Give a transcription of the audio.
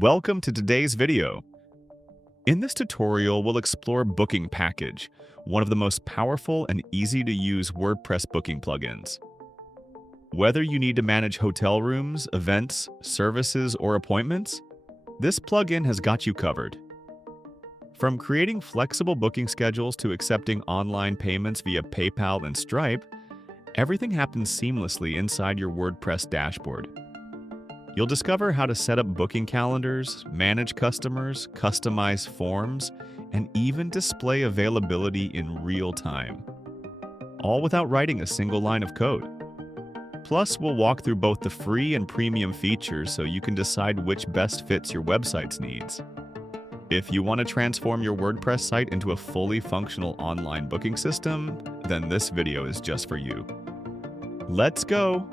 Welcome to today's video. In this tutorial, we'll explore Booking Package, one of the most powerful and easy-to-use WordPress booking plugins. Whether you need to manage hotel rooms, events, services, or appointments, this plugin has got you covered. From creating flexible booking schedules to accepting online payments via PayPal and Stripe, everything happens seamlessly inside your WordPress dashboard. You'll discover how to set up booking calendars, manage customers, customize forms, and even display availability in real time, all without writing a single line of code. Plus, we'll walk through both the free and premium features so you can decide which best fits your website's needs. If you want to transform your WordPress site into a fully functional online booking system, then this video is just for you. Let's go!